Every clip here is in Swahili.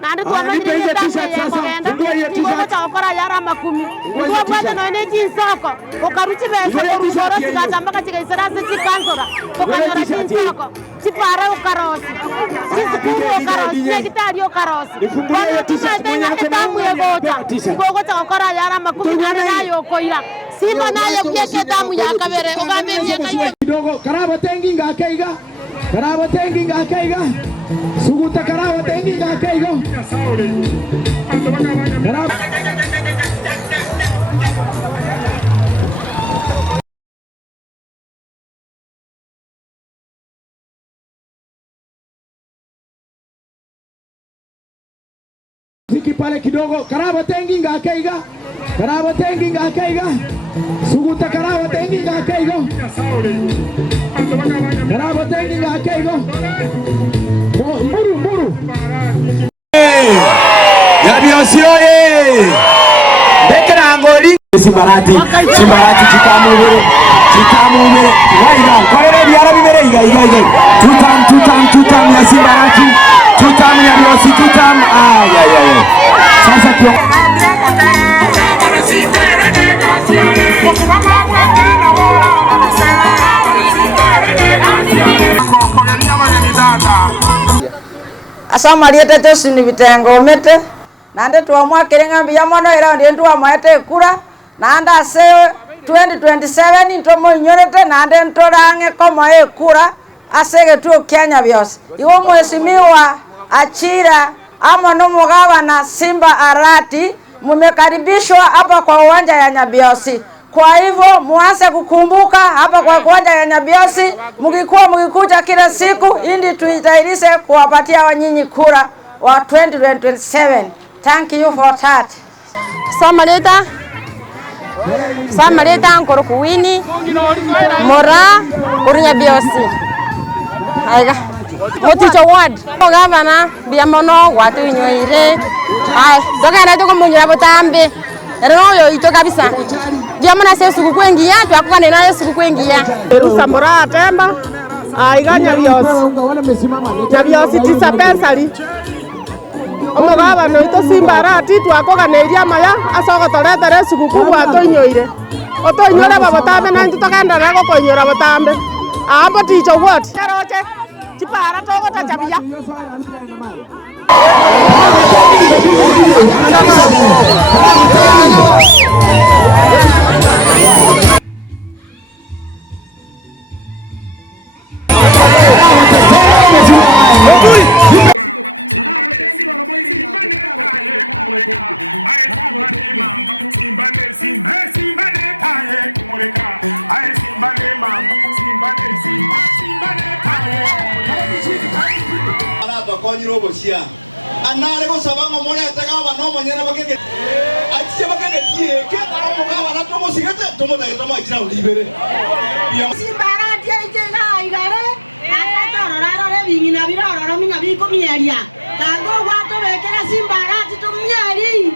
Nandi kwa mani ni tangu ya kwenda Niko chakora yara makumi Niko bwada no ene jinsoko Okaruchi besa kurusoro Sikata mbaka chika isarase chikansora Okanyora jinsoko Chipara ukarosi Chisikuru ukarosi Nekitari ukarosi Kwa tima tena etamu ya gocha Niko chakora yara makumi Nani nayo koira Sima nayo kieke etamu ya kabere Ogambe mieka kidogo karabo tengi ngakeiga Karabo tengi ngakeiga Suguta karabo tengi ngakeiga Karabo Ziki pale kidogo karabo tengi ngakeiga Karabo tengi ngakeiga Suguta karabo tengi ngakeiga Karabo tengi ngakeiga Mburu Yabiosi oye Dekera ngoli Simbarati chikamubere Gaiga korere byara bibere iga Tutam ya Simbarati Tutam ya Biosi tutam ay Sasa kio Asama liete tesu ni vitengo mete Nande tuamua kiringa biyamono ila ndiendu wa maete kura Nanda sewe 2027 ntomo inyorete Nande ntorange koma kura Asege tuo Kenya bios Iwo mwesimiwa Achira ama nomo gavana Simba Arati Mumekaribishwa hapa kwa uwanja ya Nyabiosi. Kwa hivyo muanze kukumbuka hapa kwa uwanja ya Nyabiosi, mkikuja kila siku ili tuitairise kuwapatia wanyinyi kura wa 2027. Thank you for that. Samaleta nkoro kuwini mora Nyabiosi. Aiga Moticho ward gavana biamono watu inyoire ai dogana tuko munyira botambe ero yo ito kabisa biamona se suku kwengia twakukane nayo suku kwengia Rusa mora atemba aiga Nyabiosi tisa pensari omugavana ito Simba Arati twakoganeria maya asoko toretere suku kubwa toinyoire otoinyore babotambe nantu tokendera gokonyora botambe abo ticho ward Chipara togo tachabia. Konyirobo sia anale ko sabango mole atakawa no monyana bakeke achiye bakeke tie ke taro mukawa na tomo sigete tomo da tomo achira ulibere Simba Arati ejega igare akatoro raro bingina biroro minga biko mieria tango wato bekera Simba Arati to mieri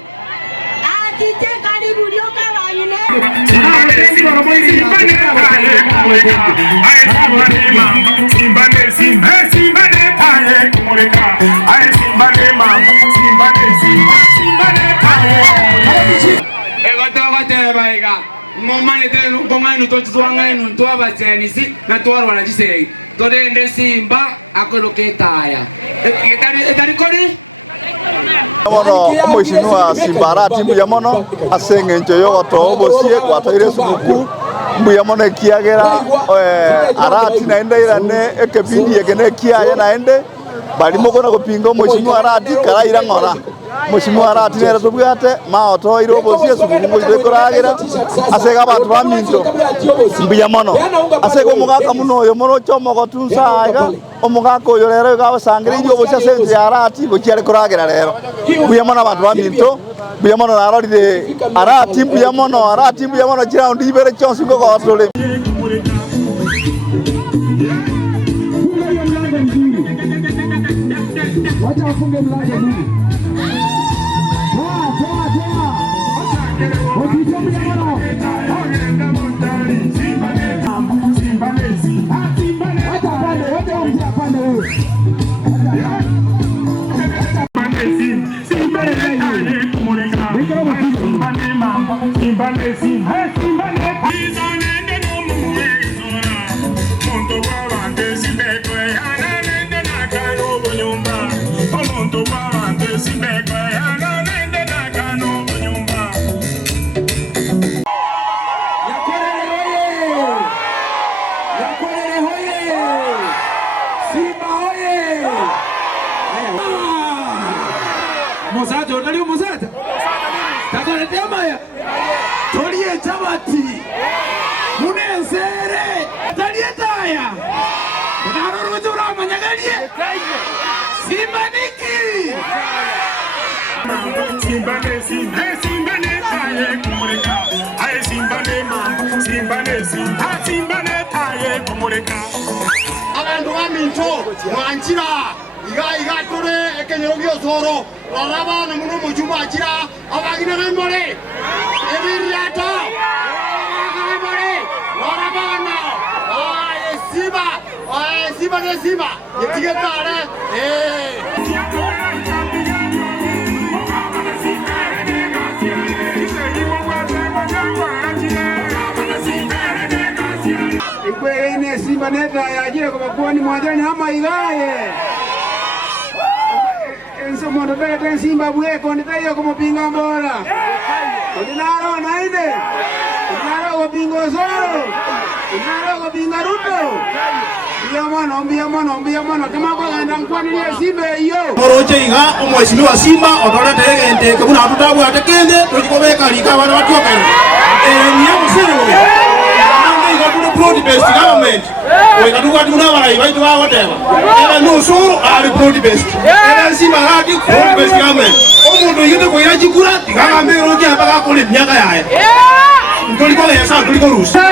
atije karibu lyoka wanyine Mono mheshimiwa Simba Arati muyamono asengenjo yo tobosie kwatoire suku muyamono kiagera Arati naende irane ekebindi yegene kiaye naende bali mogona gopinga mheshimiwa Arati karaira ngora Mheshimiwa Aratinere tubwate maoto irobosie sukungu irekuragira asega abantu baminto mbuya mono asega omugaka muno oyo moro chomogo tunsaiga omugaka oyo rero gabasangire irobosie sense Arati gokiare kuragira rero mbuya mono abantu baminto mbuya mono narorire Arati mbuya mono ground ibere chonsi ngo gotole. Wacha wafunge mlango nini? Musaza unali musaza? Takole temaya. Toliye chabati. Munezere. Toliye taya. Naruru jura manyagalie. Simaniki. Simbane taye kumuleka. Aye simbane taye kumuleka. Abantu baminto mwanjira. Iga tore ekenyogyo zoro. Rarabana muno mujuma akira abagine bemore. Ebiriata. Bemore. Rarabana. Siba. Etigetare. Ikwe ine Simba neta yajire kwa kuani mwajani ama igaye. Enso mwana bete Simba bweko nitayo kumupinga mbola. Udinaro naide. Udinaro kupinga Zoro. Udinaro kupinga Ruto. Mbia mwana kama kwa enda mkwani ni Simba iyo. Moroche inga omweshimiwa Simba otola tegente kubuna atutabu atekende tukikobeka lika bana batokera. Nyamusiro. Broad-based government. We can do what we know. Whatever. No, so are broad-based. Simba hadi broad-based government. Omuntu yinde ko yajikura tikambe roje abaka kole myaka yae. Ntoliko yesa ntoliko rusa.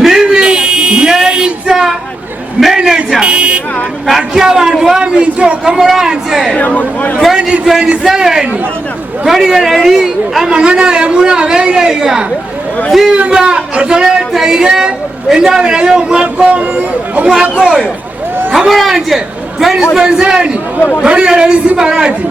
Mimi yeita manager akia bantu baminto Kamoranje 2027 kori gereri amangana ya muna beireiga Simba otoleta ire endabera yo omwakoyo Kamoranje 2027 kori gereri Simba Arati.